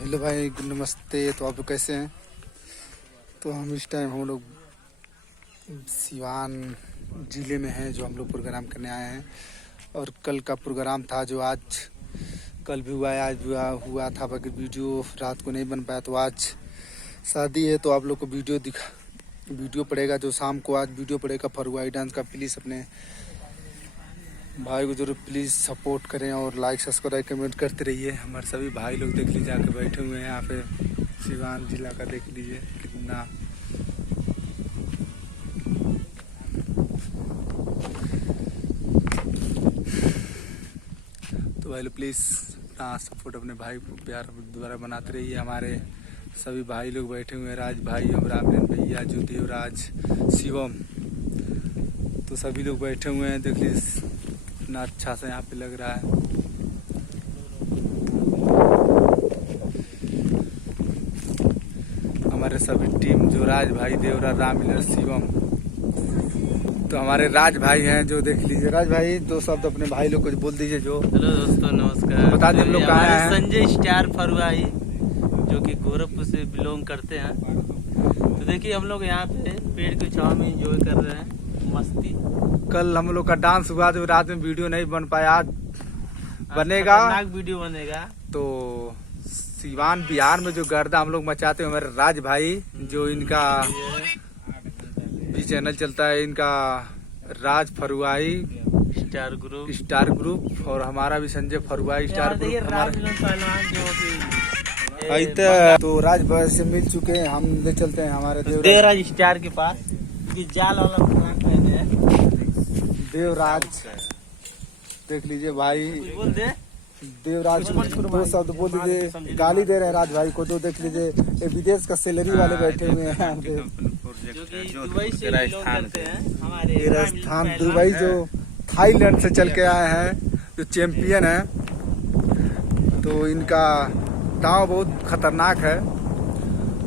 Hello भाई, नमस्ते। तो आप लोग कैसे हैं? तो हम इस टाइम हम लोग सिवान ज़िले में हैं, जो हम लोग प्रोग्राम करने आए हैं। और कल का प्रोग्राम था जो आज कल भी हुआ है, आज भी हुआ था, बाकी वीडियो रात को नहीं बन पाया। तो आज शादी है तो आप लोग को वीडियो पड़ेगा, जो शाम को आज वीडियो पड़ेगा फरुआई डांस का। प्लीज़ अपने भाई को जरूर प्लीज़ सपोर्ट करें और लाइक सब्सक्राइब कमेंट करते रहिए। हमारे सभी भाई लोग देख लीजिए आके बैठे हुए हैं यहाँ पे। सिवान जिला का देख लीजिए कितना तो भाई लोग प्लीज़ अपना सपोर्ट अपने भाई को प्यार द्वारा बनाते रहिए। हमारे सभी भाई लोग बैठे हुए हैं, राज भाई, अमराम भैया, जो देवराज, शिवम, तो सभी लोग बैठे हुए हैं। देख लीजिए कितना अच्छा सा यहाँ पे लग रहा है। हमारे सभी टीम जो राज भाई, देवरा, रामिलर, शिवम, तो हमारे राज भाई हैं, जो देख लीजिए। राज भाई दो शब्द अपने भाई लोग को बोल दीजिए। जो हेलो दोस्तों, नमस्कार। बता दें हम लोग कहाँ हैं। संजय स्टार फरुआई, जो कि गोरखपुर से बिलोंग करते हैं। तो देखिए हम लोग यहाँ पे पेड़ की छांव में एंजॉय कर रहे हैं, मस्ती। कल हम लोग का डांस हुआ तो रात में वीडियो नहीं बन पाया, आज बनेगा, वीडियो बनेगा। तो सिवान बिहार में जो गर्दा हम लोग मचाते हैं, हमारे राज भाई, जो इनका भी चैनल चलता है, इनका राज फरुआई स्टार ग्रुप, और हमारा भी संजय फरुआई स्टार ग्रुप। तो राज भाई से मिल चुके हैं, हम ले चलते हैं हमारे देवराज स्टार के पास। जाल वाला पहने हैं देवराज, देख लीजिए भाई। बोल दे देवराज दो शब्द बोल दीजिए। गाली दे रहे हैं राज भाई को, तो देख लीजिए ये विदेश का सैलरी वाले बैठे हुए हैं यहाँ पे। दुबई से करते हैं, हमारे राजस्थान दुबई, जो थाईलैंड से चल के आए हैं, जो चैंपियन है। तो इनका दांव बहुत खतरनाक है।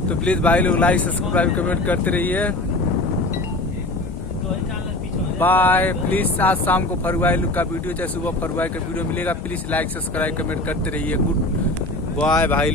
तो प्लीज भाई लोग लाइक सब्सक्राइब कमेंट करते रहिए। बाय। प्लीज आज शाम को फरुआई का वीडियो, चाहे सुबह फरुआई का वीडियो मिलेगा। प्लीज लाइक सब्सक्राइब कमेंट करते रहिए। गुड बाय भाई लोग।